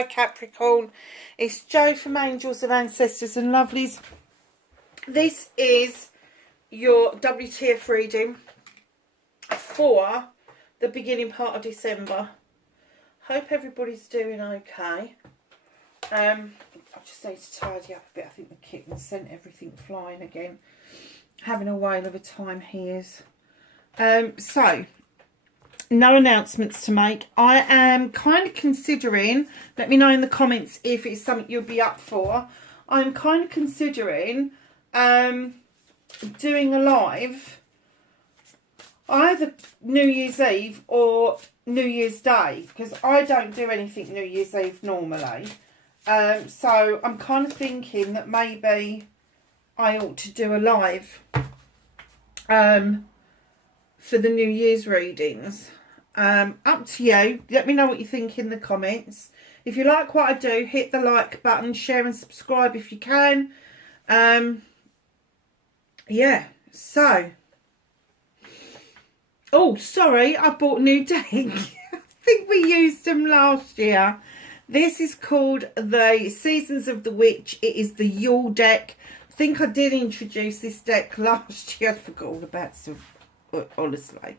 Hi Capricorn, it's Jo from Angels and Ancestors and Lovelies. This is your WTF reading for the beginning part of December. Hope everybody's doing okay. I just need to tidy up a bit. I think the kitten sent everything flying again. Having a whale of a time he is. So, no announcements to make. I am kind of considering, let me know in the comments if it's something you'll be up for. I'm kind of considering doing a live either New Year's Eve or New Year's Day, because I don't do anything New Year's Eve normally. So I'm kind of thinking that maybe I ought to do a live for the New Year's readings. Up to you. Let me know what you think in the comments. If you like what I do, hit the like button, share and subscribe if you can. Yeah, so. Oh, sorry, I bought a new deck. I think we used them last year. This is called the Seasons of the Witch. It is the Yule deck. I think I did introduce this deck last year. I forgot all about it, honestly.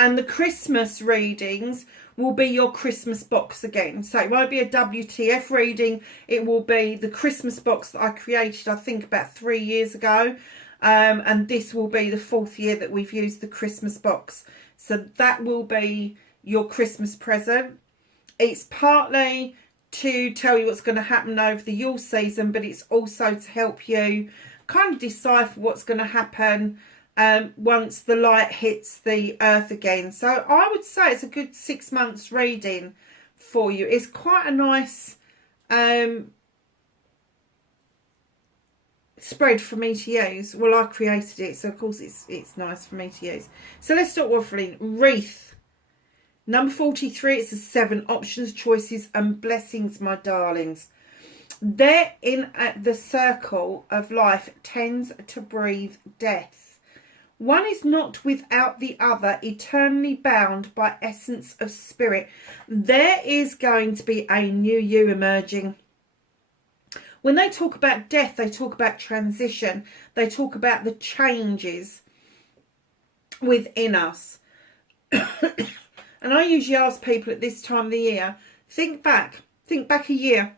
And the Christmas readings will be your Christmas box again. So it won't be a WTF reading. It will be the Christmas box that I created, I think, about 3 years ago. And this will be the 4th year that we've used the Christmas box. So that will be your Christmas present. It's partly to tell you what's going to happen over the Yule season, but it's also to help you kind of decipher what's going to happen once the light hits the earth again. So I would say it's a good 6 months reading for you. It's quite a nice spread for me to use. Well, I created it, so of course it's nice for me to use. So let's start waffling. Wreath. Number 43, it's the 7 options, choices and blessings, my darlings. There in the circle of life tends to breathe death. One is not without the other, eternally bound by essence of spirit. There is going to be a new you emerging. When they talk about death, they talk about transition. They talk about the changes within us. And I usually ask people at this time of the year, think back a year.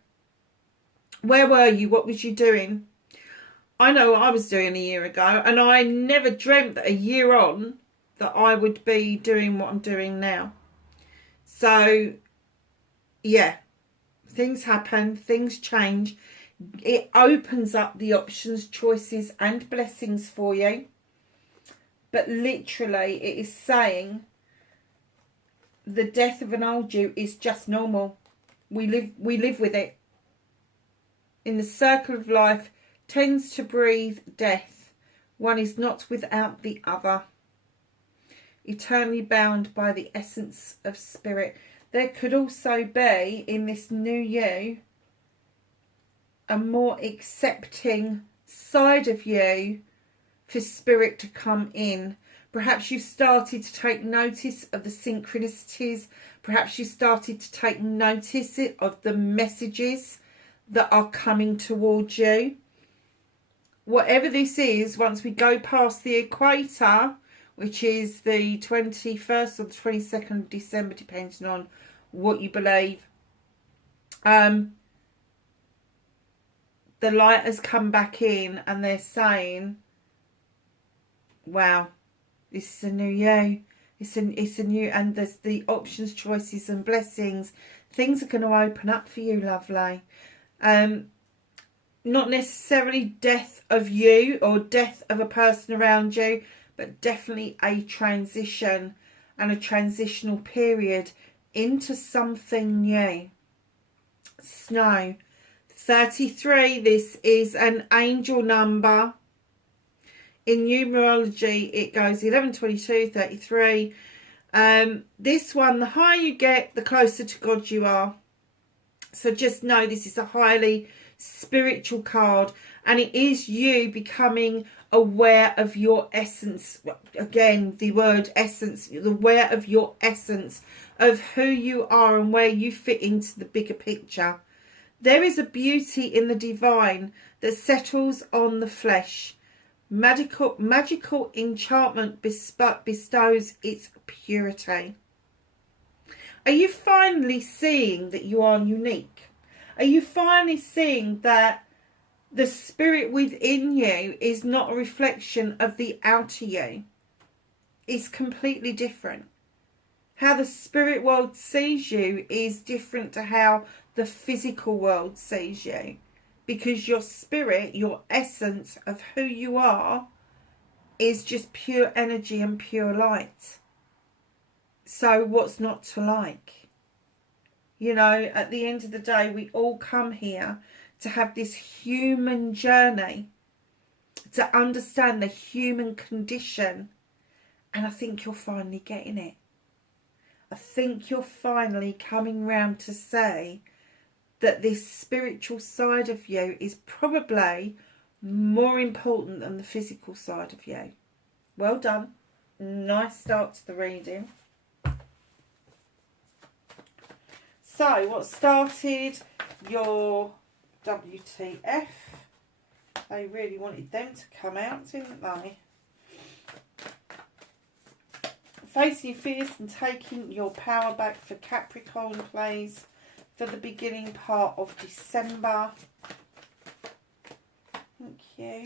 Where were you? What was you doing? I know what I was doing a year ago, and I never dreamt that a year on that I would be doing what I'm doing now. So, yeah, things happen, things change. It opens up the options, choices and blessings for you. But literally, it is saying the death of an old you is just normal. We live with it. In the circle of life, tends to breathe death. One is not without the other. Eternally bound by the essence of spirit. There could also be, in this new you, a more accepting side of you for spirit to come in. Perhaps you've started to take notice of the synchronicities. Perhaps you started to take notice of the messages that are coming towards you. Whatever this is, once we go past the equator, which is the 21st or the 22nd of December, depending on what you believe, the light has come back in and they're saying, wow, this is a new you. It's a new, and there's the options, choices and blessings. Things are going to open up for you, lovely. Not necessarily death of you or death of a person around you, but definitely a transition and a transitional period into something new. Snow. 33, this is an angel number. In numerology, it goes 11, 22, 33. This one, the higher you get, the closer to God you are. So just know this is a highly spiritual card, and it is you becoming aware of your essence. Again, the word essence, aware of your essence, of who you are and where you fit into the bigger picture. There is a beauty in the divine that settles on the flesh. Magical enchantment bestows its purity. Are you finally seeing that you are unique? Are you finally seeing that the spirit within you is not a reflection of the outer you? It's completely different. How the spirit world sees you is different to how the physical world sees you. Because your spirit, your essence of who you are, is just pure energy and pure light. So what's not to like? You know, at the end of the day, we all come here to have this human journey, to understand the human condition. And I think you're finally getting it. I think you're finally coming round to say that this spiritual side of you is probably more important than the physical side of you. Well done. Nice start to the reading. So, what started your WTF? They really wanted them to come out, didn't they? Facing your fears and taking your power back for Capricorn, please. For the beginning part of December. Thank you.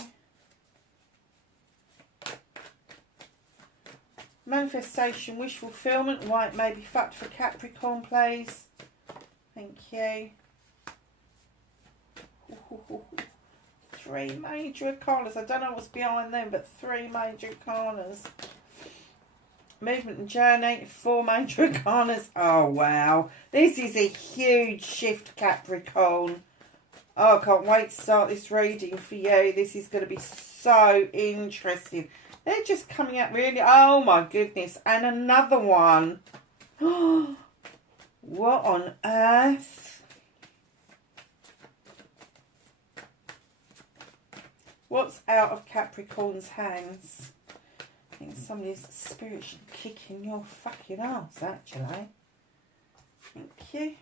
Manifestation, wish fulfillment. White may be fucked for Capricorn, please. Thank you. 3 major arcanas. I don't know what's behind them, but 3 major arcanas. Movement and journey, 4 major arcanas. Oh, wow. This is a huge shift, Capricorn. Oh, I can't wait to start this reading for you. This is going to be so interesting. They're just coming out really... Oh, my goodness. And another one. What on earth? What's out of Capricorn's hands? I think somebody's spiritually kicking your fucking ass, actually. Thank you.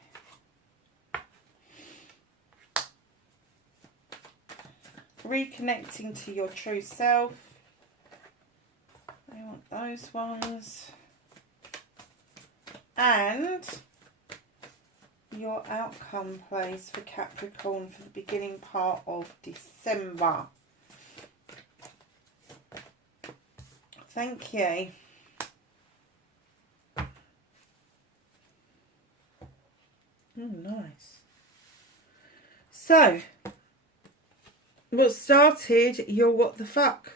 Reconnecting to your true self. I want those ones. And your outcome, please, for Capricorn for the beginning part of December. Thank you. Oh, nice. So, what started your what the fuck?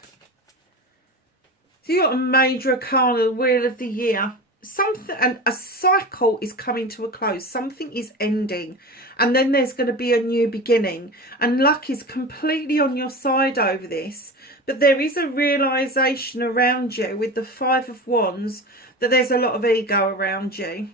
So you got a major arcana, the wheel of the year. Something, and a cycle is coming to a close. Something is ending, and then there's going to be a new beginning. And luck is completely on your side over this. But there is a realisation around you with the 5 of Wands that there's a lot of ego around you.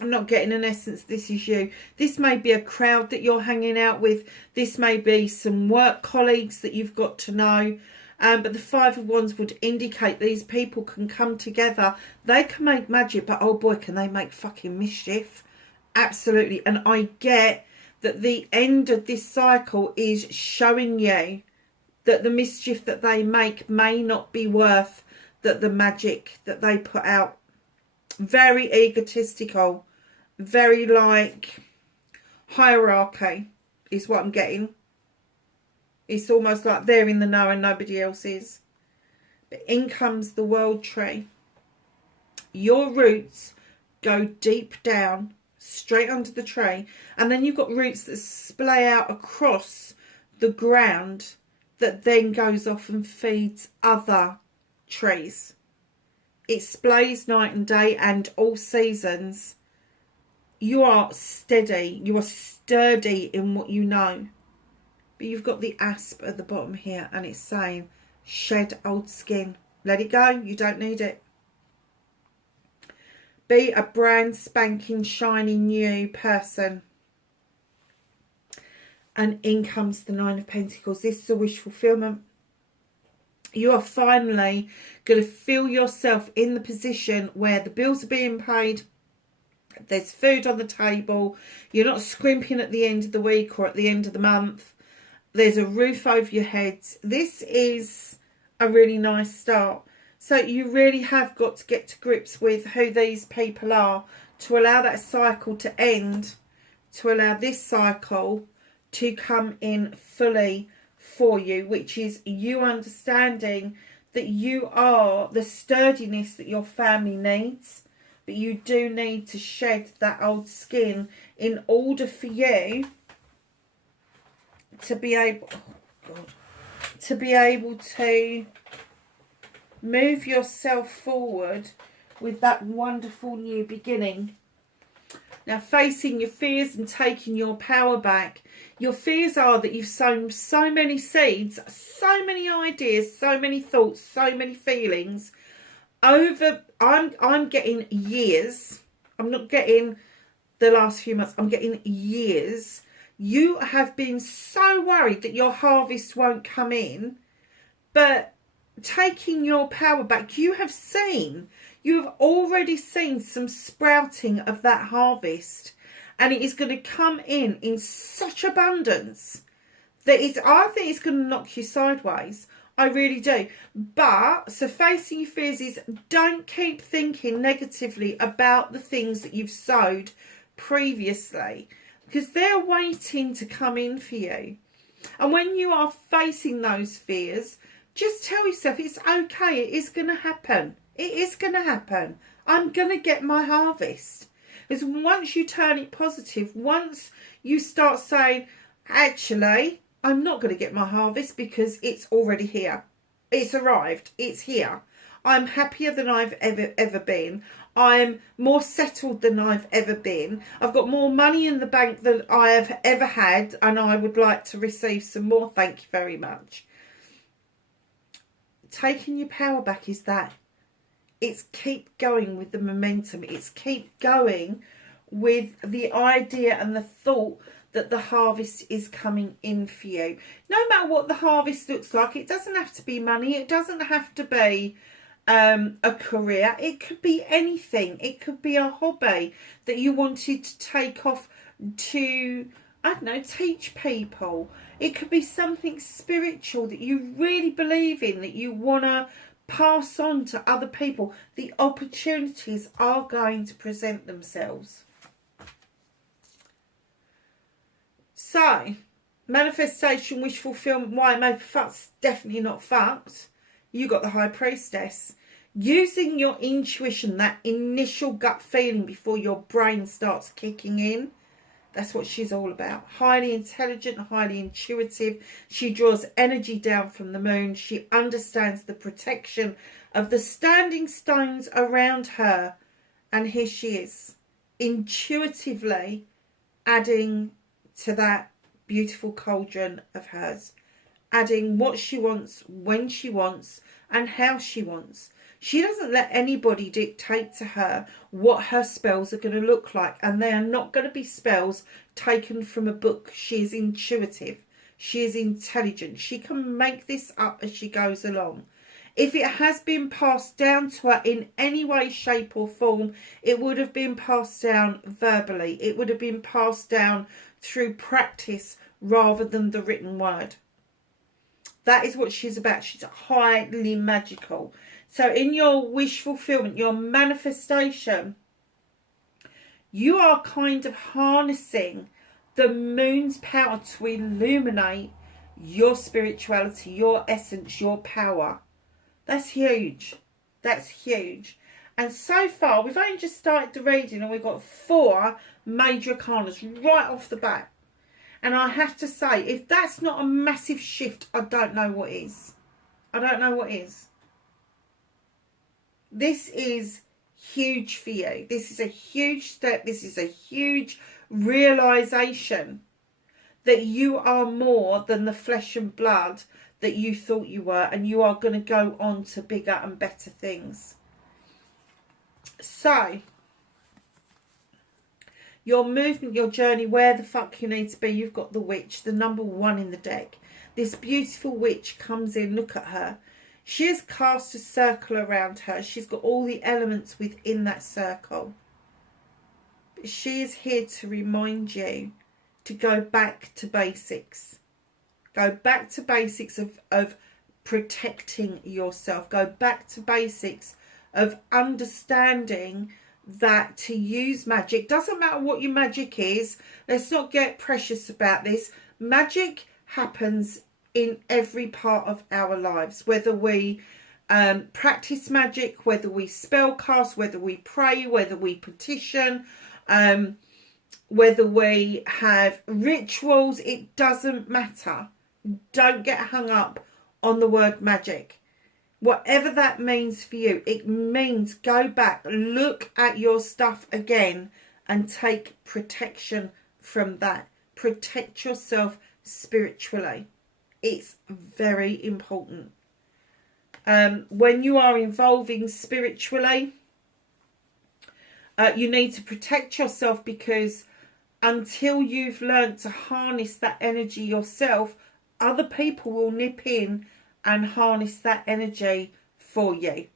I'm not getting an essence this is you. This may be a crowd that you're hanging out with. This may be some work colleagues that you've got to know. But the 5 of Wands would indicate these people can come together. They can make magic, but oh boy, can they make fucking mischief. Absolutely. And I get that the end of this cycle is showing you that the mischief that they make may not be worth that the magic that they put out. Very egotistical. Very like hierarchy is what I'm getting. It's almost like they're in the know and nobody else is. But in comes the world tree. Your roots go deep down, straight under the tree. And then you've got roots that splay out across the ground that then goes off and feeds other trees. It splays night and day and all seasons. You are steady. You are sturdy in what you know. But you've got the asp at the bottom here and it's saying, shed old skin. Let it go. You don't need it. Be a brand spanking, shiny new person. And in comes the 9 of Pentacles. This is a wish fulfillment. You are finally going to feel yourself in the position where the bills are being paid. There's food on the table. You're not scrimping at the end of the week or at the end of the month. There's a roof over your heads. This is a really nice start. So you really have got to get to grips with who these people are to allow that cycle to end, to allow this cycle to come in fully for you, which is you understanding that you are the sturdiness that your family needs, but you do need to shed that old skin in order for you to be able, to move yourself forward with that wonderful new beginning. Now, facing your fears and taking your power back. Your fears are that you've sown so many seeds, so many ideas, so many thoughts, so many feelings over. I'm getting years. I'm not getting the last few months. I'm getting years. You have been so worried that your harvest won't come in, but taking your power back, you have already seen some sprouting of that harvest, and it is going to come in such abundance that I think it's going to knock you sideways. I really do. But so facing your fears is, don't keep thinking negatively about the things that you've sowed previously, because they're waiting to come in for you. And when you are facing those fears, just tell yourself it's okay. It is going to happen. It is going to happen. I'm going to get my harvest. Because once you turn it positive, once you start saying, actually, I'm not going to get my harvest because it's already here. It's arrived. It's here. I'm happier than I've ever been. I'm more settled than I've ever been. I've got more money in the bank than I have ever had, and I would like to receive some more. Thank you very much. Taking your power back is that. It's keep going with the momentum. It's keep going with the idea and the thought that the harvest is coming in for you. No matter what the harvest looks like, it doesn't have to be money. It doesn't have to be a career. It could be anything. It could be a hobby that you wanted to take off to, I don't know, teach people. It could be something spiritual that you really believe in, that you want to pass on to other people. The opportunities are going to present themselves. So, manifestation, wish fulfillment, why it may be fucked, definitely not fucked. You got the High Priestess. Using your intuition, that initial gut feeling before your brain starts kicking in. That's what she's all about. Highly intelligent, highly intuitive. She draws energy down from the moon. She understands the protection of the standing stones around her. And here she is, intuitively adding to that beautiful cauldron of hers. Adding what she wants, when she wants, and how she wants. She doesn't let anybody dictate to her what her spells are going to look like. And they are not going to be spells taken from a book. She is intuitive. She is intelligent. She can make this up as she goes along. If it has been passed down to her in any way, shape or form, it would have been passed down verbally. It would have been passed down through practice rather than the written word. That is what she's about. She's highly magical. So in your wish fulfillment, your manifestation, you are kind of harnessing the moon's power to illuminate your spirituality, your essence, your power. That's huge. That's huge. And so far, we've only just started the reading and we've got 4 major arcanas right off the bat. And I have to say, if that's not a massive shift, I don't know what is. I don't know what is. This is huge for you. This is a huge step. This is a huge realization that you are more than the flesh and blood that you thought you were, and you are going to go on to bigger and better things. So, your movement, your journey, where the fuck you need to be. You've got the witch, the number 1 in the deck. This beautiful witch comes in. Look at her. She has cast a circle around her. She's got all the elements within that circle. she is here to remind you to go back to basics. Go back to basics of protecting yourself. Go back to basics of understanding that to use magic, doesn't matter what your magic is. Let's not get precious about this. Magic happens in every part of our lives, whether we practice magic, whether we spellcast, whether we pray, whether we petition, whether we have rituals. It doesn't matter. Don't get hung up on the word magic. Whatever that means for you, it means go back, look at your stuff again and take protection from that. Protect yourself spiritually. It's very important. When you are involving spiritually, you need to protect yourself, because until you've learned to harness that energy yourself, other people will nip in and harness that energy for you,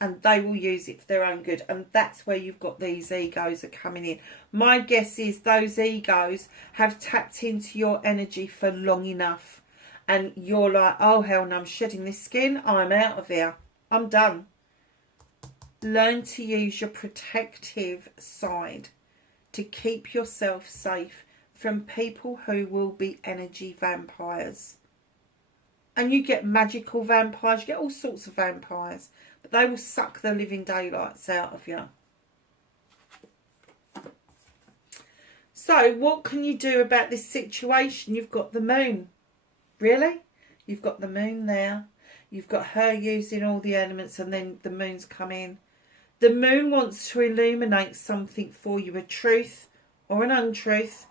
and they will use it for their own good. And that's where you've got these egos are coming in. My guess is those egos have tapped into your energy for long enough, and you're like, oh hell no, I'm shedding this skin, I'm out of here, I'm done. Learn to use your protective side to keep yourself safe from people who will be energy vampires. And you get magical vampires, you get all sorts of vampires, but they will suck the living daylights out of you. So what can you do about this situation? You've got the moon. Really? You've got the moon there. You've got her using all the elements, and then the moon's come in. The moon wants to illuminate something for you, a truth or an untruth.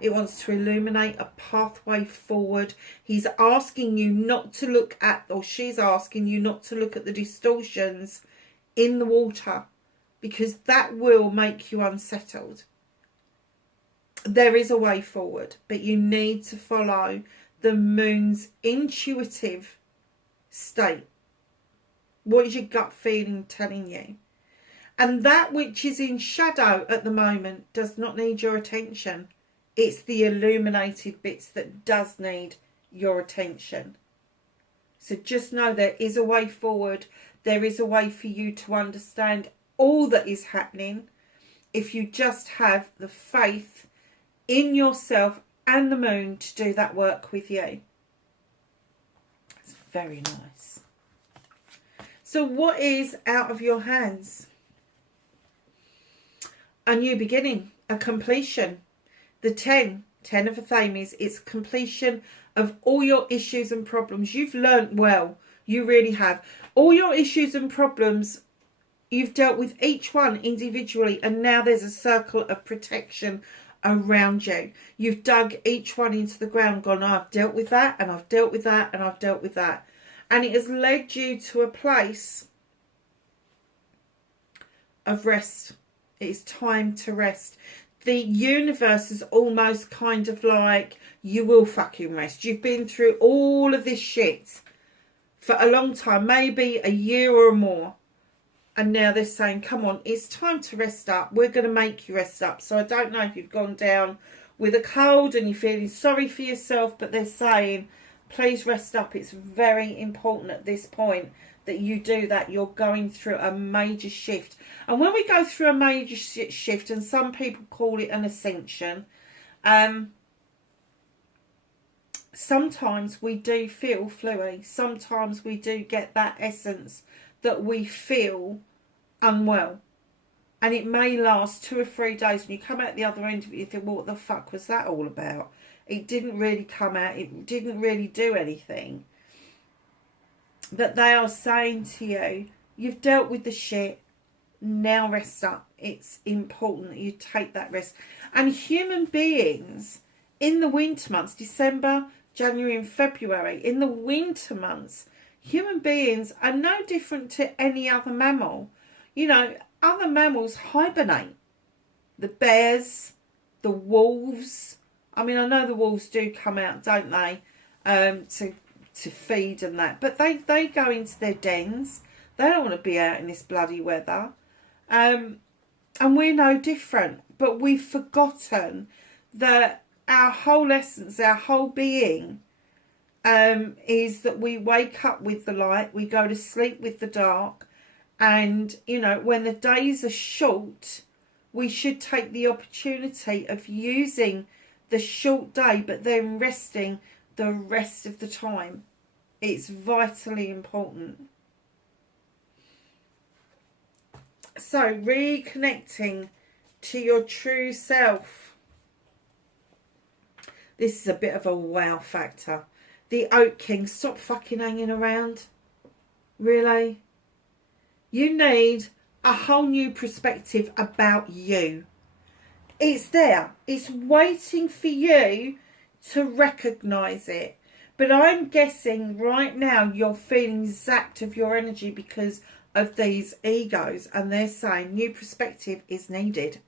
It wants to illuminate a pathway forward. He's asking you not to look at, or she's asking you not to look at the distortions in the water, because that will make you unsettled. There is a way forward, but you need to follow the moon's intuitive state. What is your gut feeling telling you? And that which is in shadow at the moment does not need your attention. It's the illuminated bits that does need your attention. So just know there is a way forward. There is a way for you to understand all that is happening if you just have the faith in yourself and the moon to do that work with you. It's very nice. So what is out of your hands? A new beginning, a completion. The 10 of a Thames, it's completion of all your issues and problems. You've learnt well. You really have. All your issues and problems, you've dealt with each one individually, and now there's a circle of protection around you. You've dug each one into the ground, gone, I've dealt with that, and I've dealt with that, and I've dealt with that. And it has led you to a place of rest. It is time to rest. The universe is almost kind of like, you will fucking rest. You've been through all of this shit for a long time, maybe a year or more. And now they're saying, come on, it's time to rest up. We're going to make you rest up. So I don't know if you've gone down with a cold and you're feeling sorry for yourself, but they're saying, please rest up. It's very important at this point that you do that. You're going through a major shift. And when we go through a major shift, and some people call it an ascension, sometimes we do feel fluey. Sometimes we do get that essence that we feel unwell. And it may last 2 or 3 days. When you come out the other end of it, you think, well, what the fuck was that all about? It didn't really come out. It didn't really do anything. But they are saying to you, you've dealt with the shit. Now rest up. It's important that you take that rest. And human beings in the winter months, December, January and February, in the winter months, human beings are no different to any other mammal. You know, other mammals hibernate. The bears, the wolves. I mean, I know the wolves do come out, don't they, to feed and that. But they go into their dens. They don't want to be out in this bloody weather. And we're no different. but we've forgotten that our whole essence, our whole being, is that we wake up with the light, we go to sleep with the dark, and, you know, when the days are short, we should take the opportunity of using the short day, but then resting the rest of the time. It's vitally important. So, reconnecting to your true self. This is a bit of a wow factor. The Oak King, stop fucking hanging around. Really? You need a whole new perspective about you. It's there. It's waiting for you to recognise it. But I'm guessing right now you're feeling zapped of your energy because of these egos, and they're saying new perspective is needed.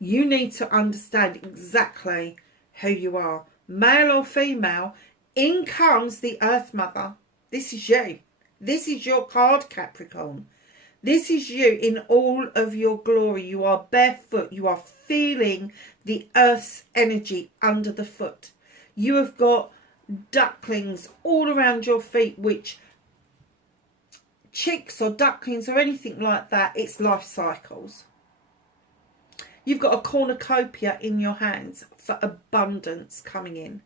You need to understand exactly who you are, male or female. In comes the Earth Mother. This is you. This is your card, Capricorn. This is you in all of your glory. You are barefoot. You are feeling the Earth's energy under the foot. You have got ducklings all around your feet, which chicks or ducklings or anything like that, it's life cycles. You've got a cornucopia in your hands for abundance coming in.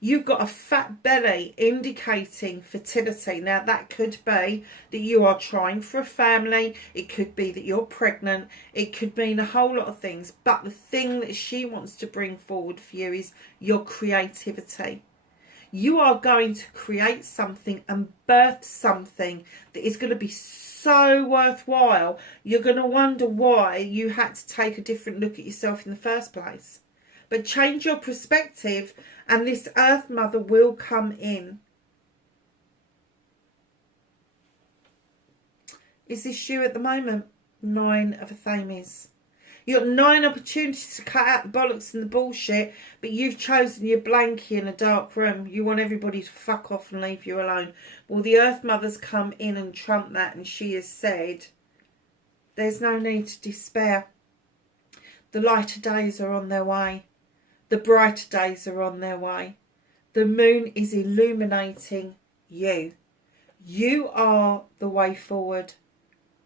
You've got a fat belly indicating fertility. Now that could be that you are trying for a family. It could be that you're pregnant. It could mean a whole lot of things. But the thing that she wants to bring forward for you is your creativity. You are going to create something and birth something that is going to be so worthwhile. You're going to wonder why you had to take a different look at yourself in the first place. But change your perspective and this Earth Mother will come in. Is this you at the moment? 9 of Athames. You've got 9 opportunities to cut out the bollocks and the bullshit, but you've chosen your blankie in a dark room. You want everybody to fuck off and leave you alone. Well, the Earth Mother's come in and trumped that, and she has said, there's no need to despair. The lighter days are on their way. The brighter days are on their way. The moon is illuminating you. You are the way forward.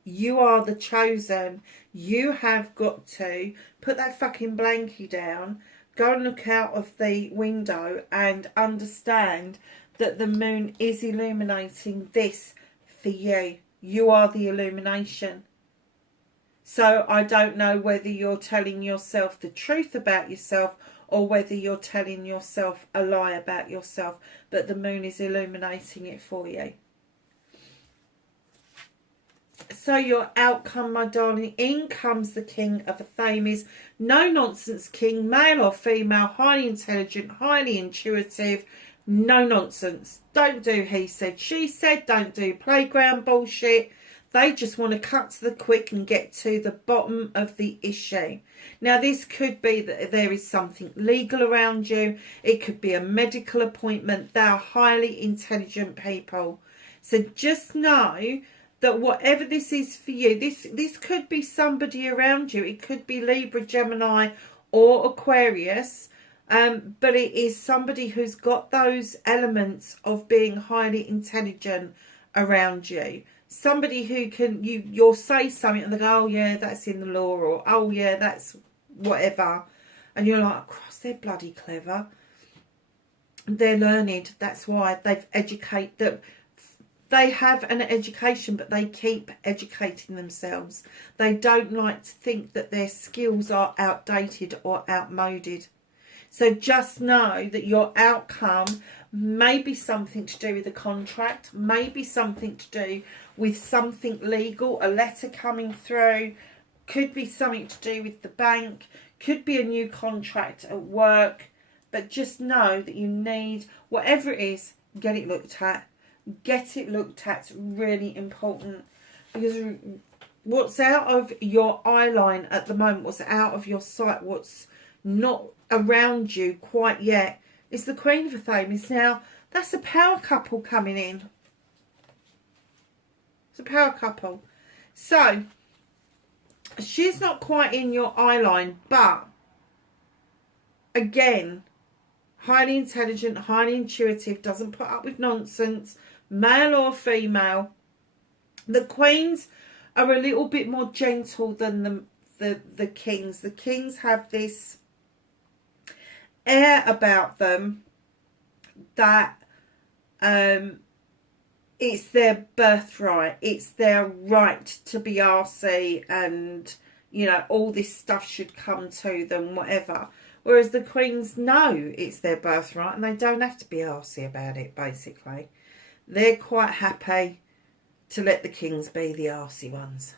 You are the chosen. You have got to put that fucking blankie down, go and look out of the window and understand that the moon is illuminating this for you. You are the illumination. So I don't know whether you're telling yourself the truth about yourself or whether you're telling yourself a lie about yourself, but the moon is illuminating it for you. So your outcome, my darling, in comes the King of Athames. No nonsense king, male or female, highly intelligent, highly intuitive, no nonsense. Don't do he said, she said, don't do playground bullshit. They just want to cut to the quick and get to the bottom of the issue. Now, this could be that there is something legal around you. It could be a medical appointment. They are highly intelligent people. So just know that whatever this is for you, this could be somebody around you. It could be Libra, Gemini or Aquarius. But it is somebody who's got those elements of being highly intelligent around you. Somebody who can, you'll say something and they go, oh yeah, that's in the law, or oh yeah, that's whatever. And you're like, cross, they're bloody clever. They're learned. That's why they've educated them. They have an education, but they keep educating themselves. They don't like to think that their skills are outdated or outmoded. So just know that your outcome may be something to do with a contract, maybe something to do with something legal, a letter coming through, could be something to do with the bank, could be a new contract at work. But just know that you need, whatever it is, get it looked at. Get it looked at. It's really important, because what's out of your eye line at the moment, what's out of your sight, what's not around you quite yet, is the Queen of Athames. Now, that's a power couple coming in. It's a power couple. So, she's not quite in your eye line, but again, highly intelligent, highly intuitive, doesn't put up with nonsense, male or female. The queens are a little bit more gentle than the kings. The kings have this air about them that it's their birthright, it's their right to be arsey, and you know, all this stuff should come to them, whatever. Whereas the queens know it's their birthright and they don't have to be arsey about it, basically. They're quite happy to let the kings be the arsey ones.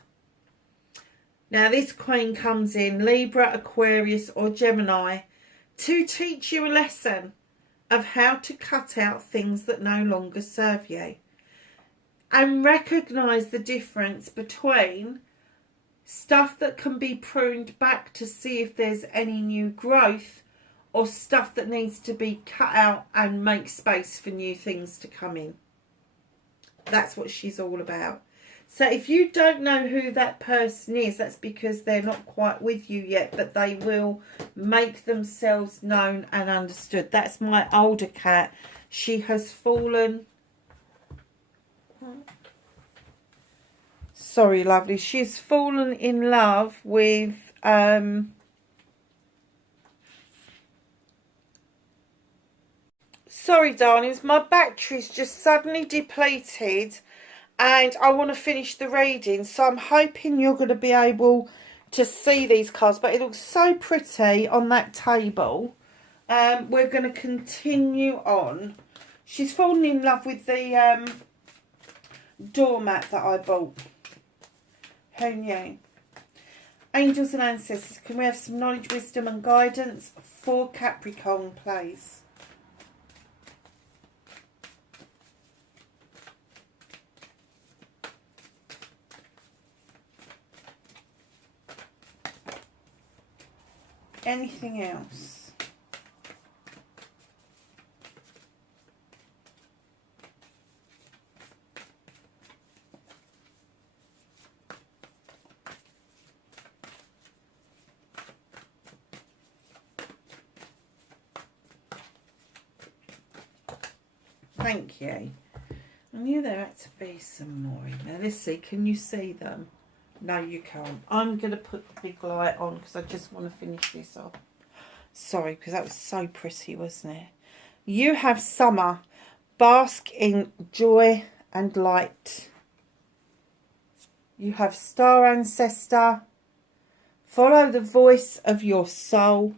Now this queen comes in Libra, Aquarius or Gemini to teach you a lesson of how to cut out things that no longer serve you. And recognise the difference between stuff that can be pruned back to see if there's any new growth, or stuff that needs to be cut out and make space for new things to come in. That's what she's all about. So if you don't know who that person is, that's because they're not quite with you yet, but they will make themselves known and understood. That's my older cat. She has fallen... Sorry, lovely. She's fallen in love with... Sorry, darlings. My battery's just suddenly depleted and I want to finish the reading. So I'm hoping you're going to be able to see these cards. But it looks so pretty on that table. We're going to continue on. She's fallen in love with the doormat that I bought. Who knew? Angels and ancestors, can we have some knowledge, wisdom and guidance for Capricorn, please? Anything else? Thank you. I knew there had to be some more in there. Let's see, can you see them? No, you can't. I'm going to put the big light on because I just want to finish this off. Sorry, because that was so pretty, wasn't it? You have summer. Bask in joy and light. You have star ancestor. Follow the voice of your soul.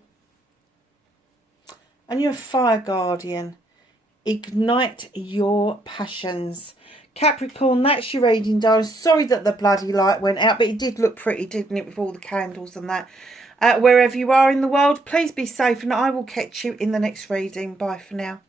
And your fire guardian. Ignite your passions. Capricorn, that's your reading, darling. Sorry that the bloody light went out, but it did look pretty, didn't it, with all the candles and that. Wherever you are in the world, please be safe, and I will catch you in the next reading. Bye for now.